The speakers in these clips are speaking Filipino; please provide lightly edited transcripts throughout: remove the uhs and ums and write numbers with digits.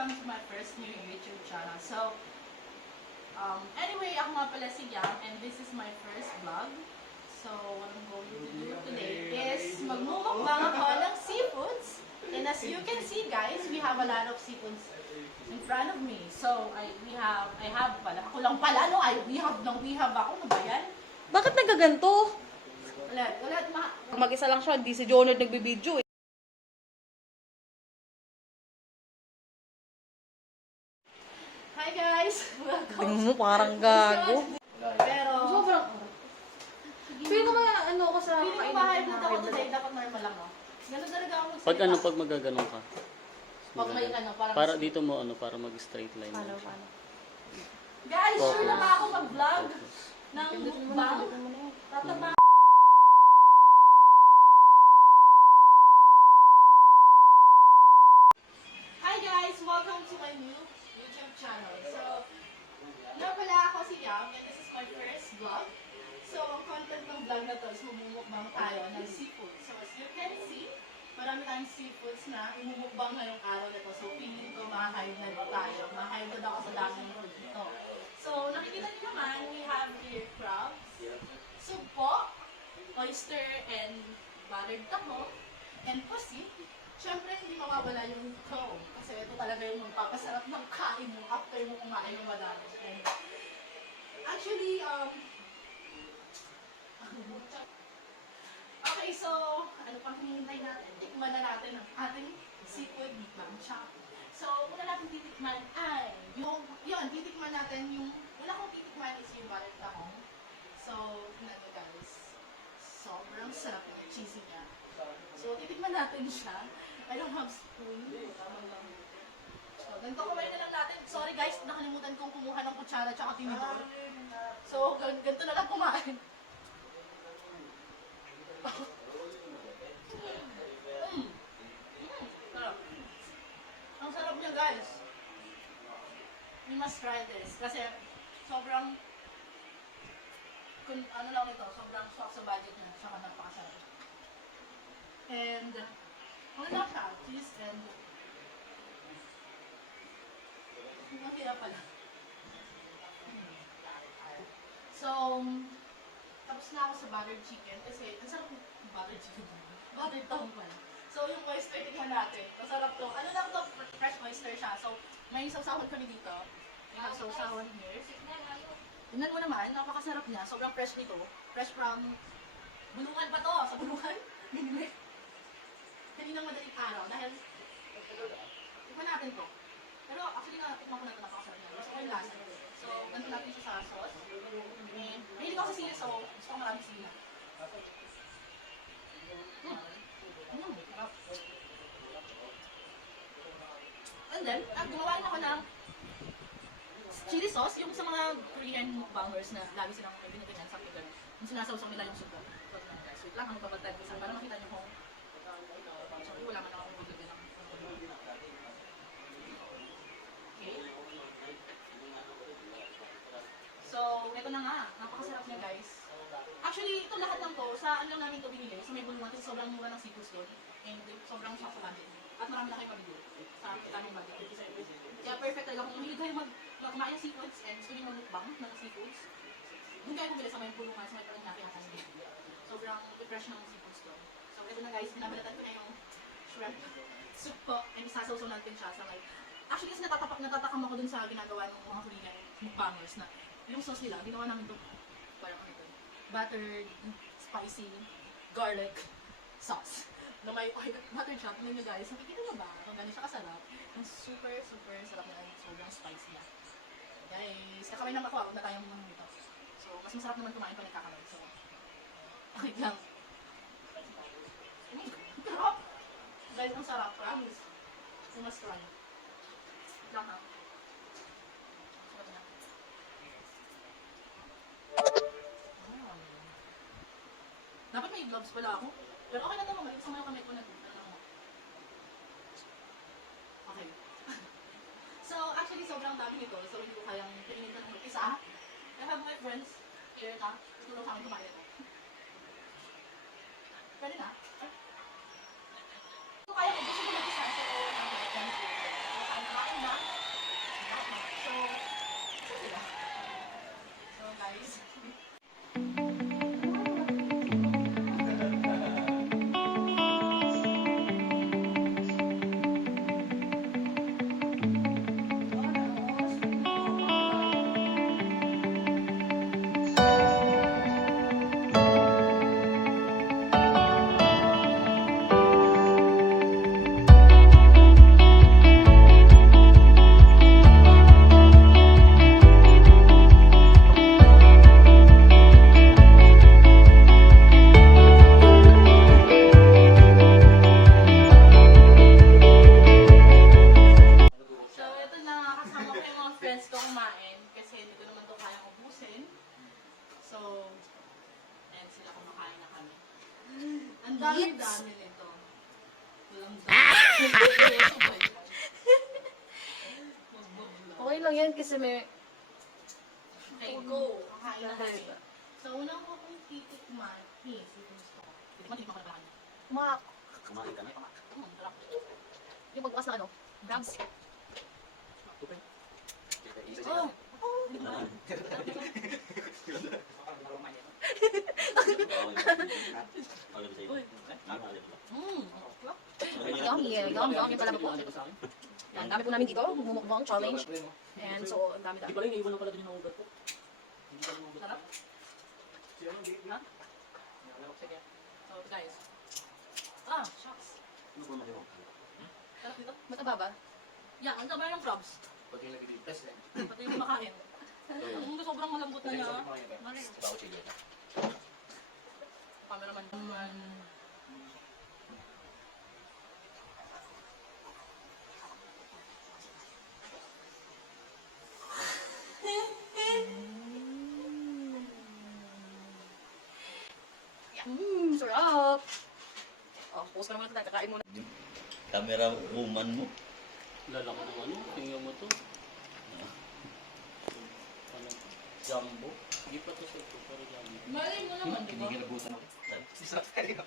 welcome to my first new YouTube channel. So, anyway, ako nga pala si Yang and this is my first vlog. So, what I'm going to do today is magmumukbang ako ng seafoods. And as you can see guys, we have a lot of seafoods in front of me. So, I have pala. Ako lang pala, no? We have ako. Ano ba yan? Bakit nagaganto? Ulit, Mag-isa lang siya, hindi si Jonard nagbibideo eh. Hi guys! Welcome! Tingnan mo, parang gago. Pero, Sobrang... Feeling ko mga ano ako sa feeling ko mahal na ako today, dapat normal lang ako. Ganun talaga ako magsalita. Pag magaganon ka. Pag may parang... Para dito mo para mag-straight line. Paano? Guys, sure na ba ako mag-vlog ng mukbang? Tatama. Hi guys! Welcome to my new YouTube channel. So, pala ako si Yang and this is my first vlog. So, ang content ng vlog na to is mumukbang tayo ng seafood. So, as you can see, marami tayong seafoods na imumukbang ngayong araw na to. So, feeling ko ma-hype na tayo. Ma-hype na ako sa daming food nito. So, nakikita niyo naman, we have here crabs, sugpo, oyster, and buttered taho, and pusit. Siyempre, hindi mawawala yung crow. Kasi ito talaga yung magpapasarap ng kain mo after mo kumain ng madami. And actually, okay, so, ano pang hinihintay natin? Tikman na natin ang ating seafood mukbang shop. So, una natin titikman ay, titikman natin yung, una kong titikman is yung buttered tahong. So, tingnan nyo guys, sobrang sarap yung cheesy niya. So, titikman natin siya. I don't have spoon. So, ganito kumain na lang natin. Sorry guys, nakalimutan kong kumuha ng kutsara at tinidor. So, ganito na lang kumain. Sarap. Ang sarap niya guys. You must try this. Kasi sobrang, ano lang ito, sobrang swak sa budget niya. Saka napakasarap. And, ano lang siya, cheese and, mahirap pala. So, tapos na ako sa buttered chicken kasi ang sarap ng buttered chicken. Buttered tahong pala. So, yung oyster tingnan natin. Masarap to. Ano lang to? Fresh oyster siya. So, may sausawan kami dito. May sausawan here. Tingnan mo naman, napakasarap niya. Sobrang fresh nito. Fresh from Bulungan pa to. Sa Bulungan. Binili. Kaninang madaling araw. Dahil, tikman natin to. Pero actually tikman ko na ito. Napakasarap niya. Gusto ko yung lasa. So, ganito natin siya sa sauce. And, mahilig ako sa sili, so gusto ko maraming sili. And then, gumawa rin ako ng chili sauce, yung sa mga Korean mukbangers na lagi silang may binitingan sa pigar. Yung sinasawsaw nila yung sugo. So, wait lang, ano babagtag ko para makita nyo kung sorry, wala man akong video din. Okay. So, ito na nga. Napakasarap niya, guys. Actually, ito lahat lang to, sa ano lang namin ito binili. So, may Bulungan kasi sobrang mura ng seafoods doon. And sobrang swak sa budget. At marami na kayo mabili. Sa aming budget. Kaya perfect talaga kung mahilig kayo kumain ng seafoods and gusto nyo magmukbang ng seafoods. Doon kayo bumili sa may Bulungan, sa may Paranaque natin. Sobrang fresh ng seafoods doon. So, ito na guys, binabalatan ko na yung shrimp soup po. And isasawsaw natin siya sa may... Actually, kasi natatakam ako dun sa ginagawa ng mga Korean mukbangers na yung sauce nila, ginawa namin ito parang ano, buttered, spicy, garlic sauce. Na may buttered siya. Tingnan nyo guys, nakikita nyo ba kung gano'n siya kasarap? Yung super sarap na sobrang spicy na. Guys, kakamay lang ako, huwag na tayong mga dito. So, mas masarap naman kumain pa nagkakamay. So, okay lang. Sarap! Guys, ang sarap. Promise. You must try. Lang ha. Dapat may gloves pala ako. Pero okay na naman, maliit sa mga kamay ko na doon. Okay. So, actually, sobrang dami nito. So, hindi ko kayang kainin na mag-isa. I have my friends here na tutulong sa akin kumain ito. Pwede na? Kung kaya ko, gusto ko mag-isa. So, yan kasi may... Okay, go. Kakain na Dahil kami. ba? So, unang ko kung titikman is, ito gusto ko. Titikman ka na. Mak. Kumain ka na. Sarap. Yung pagbukas na ano? Grams. Oh! Yummy, yummy pala po. Yan, dami po namin dito. Mumukbang challenge. And so, ang dami-dami. Di pala, iniiwan lang pala din yung ugat ko. Hindi ka yung ugat. Sarap? Ha? Sige. So, guys. Ah, shucks. Ano po naman? Sarap dito. Mataba ba? Yeah, ang taba ng crabs. Pag yung nag-test eh. Pati yung makain. Ang sobrang malambot na niya. Bago chili. Cameraman. Sarap! Oh, post ka naman ito. Kakain muna. Camera woman mo. Lalaki ng ano? Tingnan mo to. Ano? Jumbo? Hindi pa to sa ito, pero jumbo. Malay mo naman, di ba? Kinikilabutan ako. Isa tayo.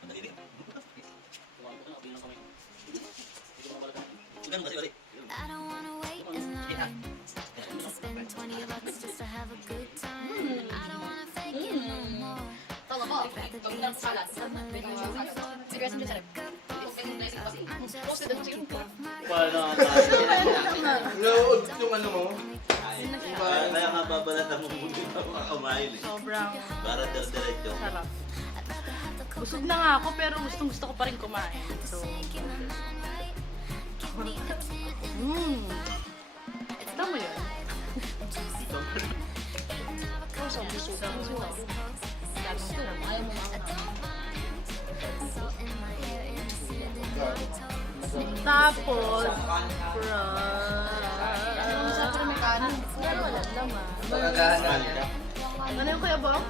Madali rin. Kumain ka na, bilang kami. Hindi ko mabalagan. Ganun kasi balik. I don't wanna wait in line to spend $20 just to have a good time. I don't wanna fake it no more. Tama ko. Pag ng salat. May dressing dyan sa rep. Posted na siya. Paano nga tayo? Load yung ano mo. Kaya nga babalatan mo muna yung mga kumain eh. Sobrang Para diretso. sarap. Busog na nga ako pero gustong gusto ko pa rin kumain. So, Ito mo yun? Oh, so busog. Lagong ko lang. Ayaw mo makakita. Tapos, Ano mo sa pero may kanin? Pero wala naman. Pagkagahan ka. ano yung kuya Bong?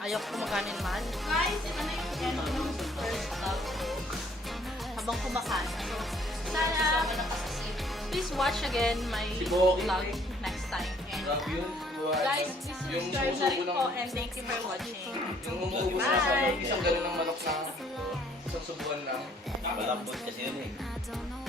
Ayoko kumakanin man. Guys, ito na yung end ng first cup. Habang kumakain. Sana, please watch again my Si Boki. vlog next time. And Grabe yun. guys, please Yung subscribe na rin susubo po ng... and thank you for watching. Yung umuubos na sa Bye. isang gano'n ng manok na isang subuan lang. Malambot kasi yun eh. I don't know